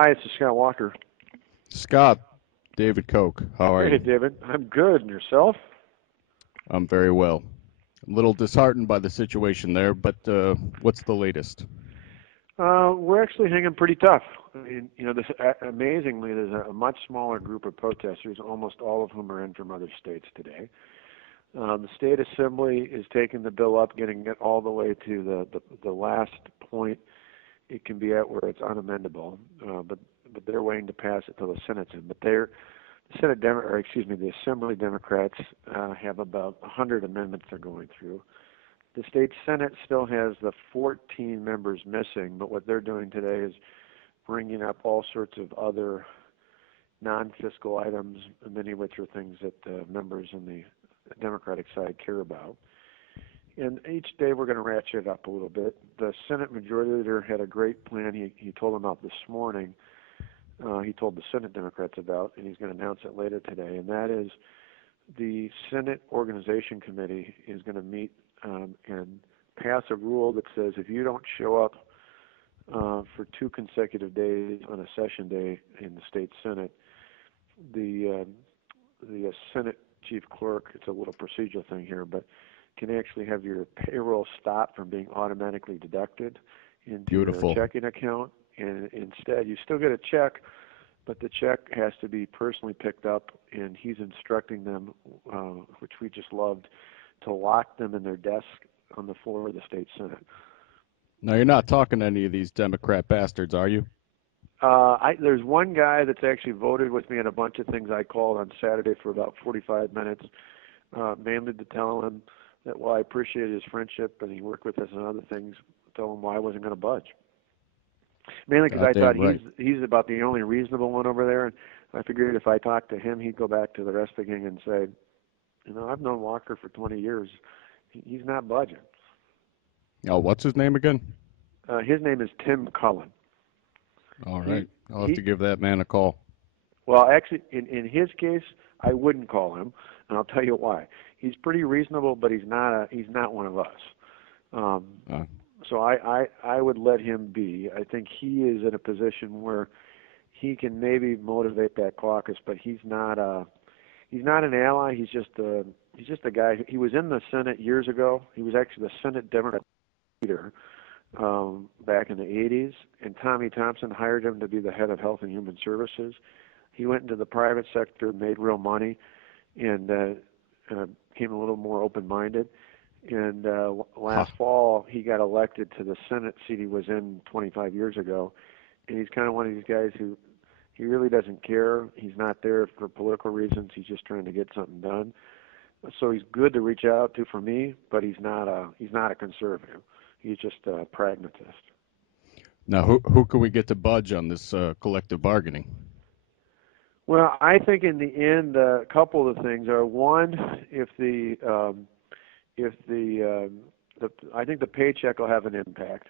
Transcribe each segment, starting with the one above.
Hi, it's Scott Walker. Scott, David Koch, how are Hey, you? David. I'm good. And yourself? I'm very well. A little disheartened by the situation there, but what's the latest? We're actually hanging pretty tough. I mean, amazingly, there's a much smaller group of protesters, almost all of whom are in from other states today. The state assembly is taking the bill up, getting it all the way to the last point it can be at where it's unamendable. But they're waiting to pass it till the Senate's in. But the the Assembly Democrats have about 100 amendments they're going through. The state Senate still has the 14 members missing, but what they're doing today is bringing up all sorts of other non-fiscal items, many of which are things that members on the Democratic side care about. And each day we're going to ratchet it up a little bit. The Senate Majority Leader had a great plan he told them about this morning. He told the Senate Democrats about, and he's going to announce it later today, and that is the Senate Organization Committee is going to meet and pass a rule that says if you don't show up for 2 consecutive days on a session day in the state Senate, the Senate Chief Clerk, it's a little procedural thing here, but can actually have your payroll stopped from being automatically deducted into their Beautiful. checking account, and instead you still get a check, but the check has to be personally picked up, and he's instructing them, which we just loved, to lock them in their desk on the floor of the state Senate. Now, you're not talking to any of these Democrat bastards, are you? There's one guy that's actually voted with me on a bunch of things I called on Saturday for about 45 minutes, mainly to tell him that while I appreciated his friendship and he worked with us on other things, tell him why I wasn't going to budge. Mainly because I thought Goddamn right. he's about the only reasonable one over there, and I figured if I talked to him, he'd go back to the rest of the gang and say, I've known Walker for 20 years. He's not budging. Oh, what's his name again? His name is Tim Cullen. All He right. I'll have he. to give that man a call. Well, actually, in his case, I wouldn't call him, and I'll tell you why. He's pretty reasonable, but he's not one of us. Um, Uh, so I would let him be. I think he is in a position where he can maybe motivate that caucus, but he's not an ally. He's just a guy. He was in the Senate years ago. He was actually the Senate Democrat leader back in the 80s, and Tommy Thompson hired him to be the head of Health and Human Services. He went into the private sector, made real money, and became a little more open-minded. And huh. last fall, he got elected to the Senate seat he was in 25 years ago. And he's kind of one of these guys who he really doesn't care. He's not there for political reasons. He's just trying to get something done. So he's good to reach out to for me, but he's not a conservative. He's just a pragmatist. Now, who can we get to budge on this collective bargaining? Well, I think in the end, a couple of things are one, I think the paycheck will have an impact.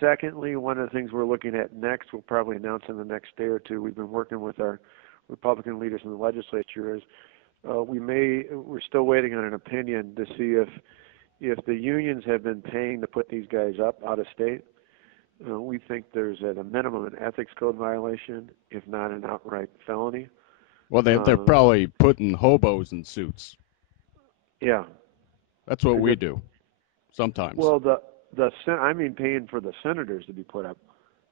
Secondly, one of the things we're looking at next, we'll probably announce in the next day or two. We've been working with our Republican leaders in the legislature. Is we're still waiting on an opinion to see if the unions have been paying to put these guys up out of state. We think there's at a minimum an ethics code violation, if not an outright felony. Well, they're Uh, probably putting hobos in suits. yeah, That's what we because do sometimes. well, I mean paying for the senators to be put up.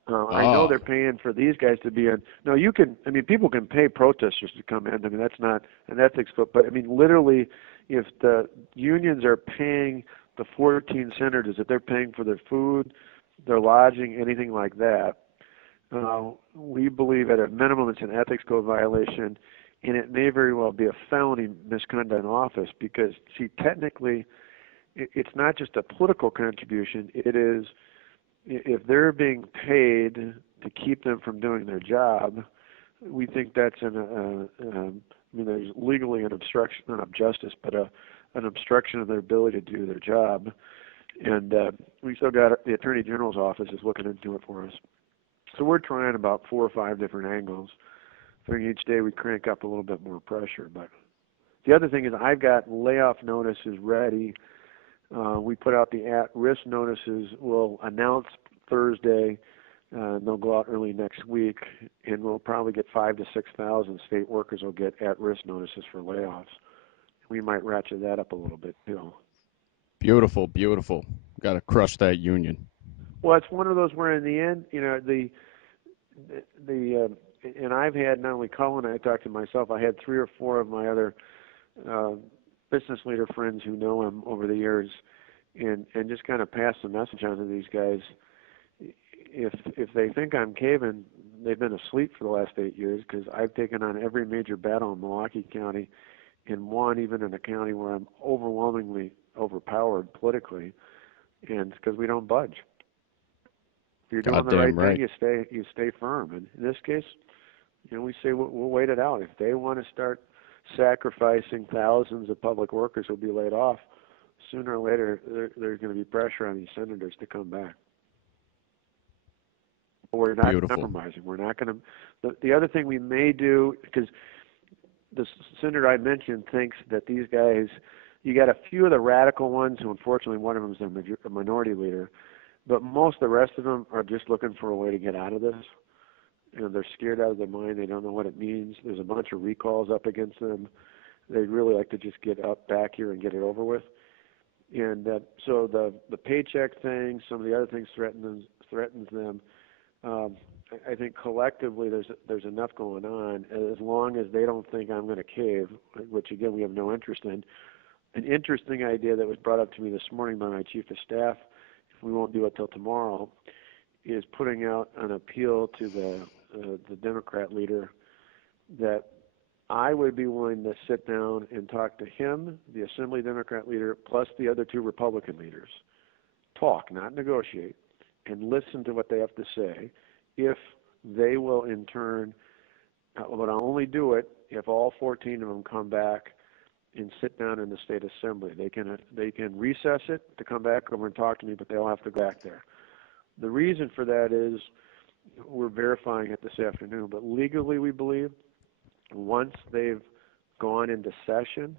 I know Ah, they're paying for these guys to be in. No, you can. I mean, people can pay protesters to come in. I mean, that's not an ethics code. But I mean, literally, if the unions are paying the 14 senators, if they're paying for their food, their lodging, anything like that, we believe at a minimum it's an ethics code violation, and it may very well be a felony misconduct in office because, see, technically, it's not just a political contribution. It is if they're being paid to keep them from doing their job, we think that's I mean, there's legally an obstruction, not of justice, but an obstruction of their ability to do their job. And we still got the Attorney General's office is looking into it for us. So we're trying about 4 or 5 different angles. I think each day we crank up a little bit more pressure. But the other thing is I've got layoff notices ready. We put out the at-risk notices. We'll announce Thursday They'll go out early next week, and we'll probably get 5 to 6,000 state workers will get at-risk notices for layoffs. We might ratchet that up a little bit too. Beautiful, beautiful. Got to crush that union. Well, it's one of those where in the end, and I've had not only Cullen, I talked to myself, I had 3 or 4 of my other uh, business leader friends who know him over the years, and just kind of pass the message on to these guys. If they think I'm caving, they've been asleep for the last 8 years because I've taken on every major battle in Milwaukee County and won even in a county where I'm overwhelmingly overpowered politically, and it's because we don't budge. If you're doing the right Goddamn right. thing, you stay firm. And in this case, we say we'll wait it out. If they want to start sacrificing thousands of public workers who'll be laid off, sooner or later there's going to be pressure on these senators to come back. But we're not Beautiful. compromising. We're not going to. The other thing we may do, because the senator I mentioned thinks that these guys, you got a few of the radical ones who, unfortunately, one of them is a minority leader, but most of the rest of them are just looking for a way to get out of this. They're scared out of their mind. They don't know what it means. There's a bunch of recalls up against them. They'd really like to just get up back here and get it over with. And so the paycheck thing, some of the other things threatens them. I think collectively there's enough going on, as long as they don't think I'm going to cave, which again we have no interest in. An interesting idea that was brought up to me this morning by my chief of staff, if we won't do it till tomorrow, is putting out an appeal to the Democrat leader that I would be willing to sit down and talk to him, the Assembly Democrat leader, plus the other 2 Republican leaders. Talk, not negotiate, and listen to what they have to say. If they will, in turn, but I'll only do it if all 14 of them come back and sit down in the state assembly. They can recess it to come back over and talk to me, but they'll have to go back there. The reason for that is we're verifying it this afternoon, but legally we believe once they've gone into session,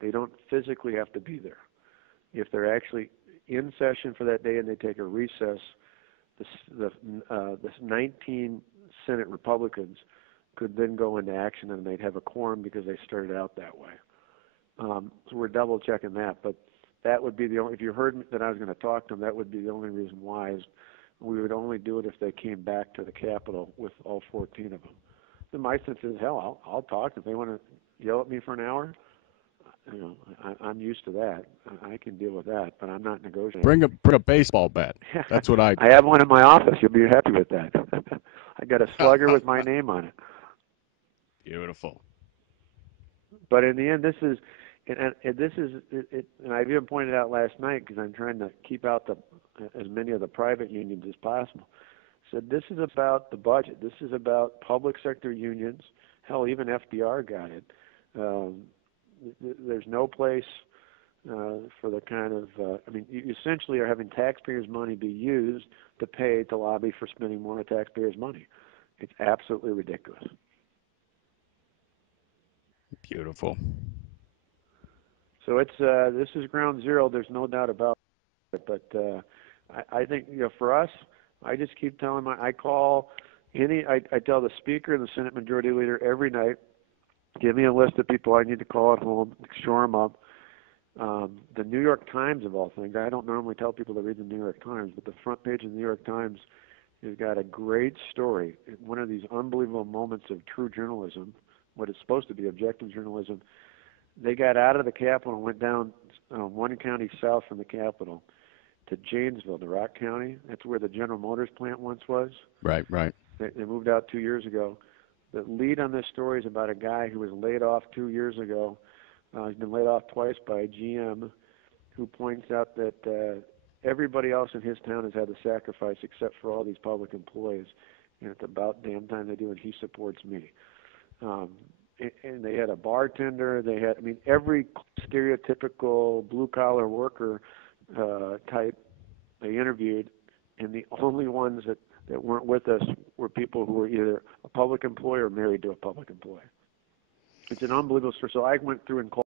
they don't physically have to be there. If they're actually in session for that day and they take a recess, the 19 Senate Republicans could then go into action and they'd have a quorum because they started out that way. So we're double checking that, but that would be the only, if you heard that I was going to talk to them, that would be the only reason why is we would only do it if they came back to the Capitol with all 14 of them. And my sense is, hell, I'll talk. If they want to yell at me for an hour, I'm used to that. I can deal with that, but I'm not negotiating. Bring a baseball bat. That's what I do. I have one in my office. You'll be happy with that. I got a slugger with my name on it. Beautiful. But in the end, this is, and I've even pointed out last night because I'm trying to keep out as many of the private unions as possible. Said this is about the budget. This is about public sector unions. Hell, even FDR got it. There's no place for the kind of, you essentially are having taxpayers' money be used to pay to lobby for spending more of taxpayers' money. It's absolutely ridiculous. Beautiful. So this is ground zero. There's no doubt about it. But I think for us, I just keep telling I tell the speaker and the Senate Majority Leader every night, give me a list of people I need to call at home, shore them up. The New York Times, of all things, I don't normally tell people to read the New York Times, but the front page of the New York Times has got a great story, one of these unbelievable moments of true journalism, what is supposed to be objective journalism. They got out of the Capitol and went down one county south from the Capitol to Janesville, the Rock County. That's where the General Motors plant once was. Right. They moved out 2 years ago. The lead on this story is about a guy who was laid off 2 years ago. He's been laid off twice by GM, who points out that everybody else in his town has had to sacrifice except for all these public employees. And it's about damn time they do, and he supports me. And they had a bartender. They had, every stereotypical blue-collar worker type they interviewed, and the only ones that weren't with us were people who were either a public employee or married to a public employee. It's an unbelievable story. So I went through and called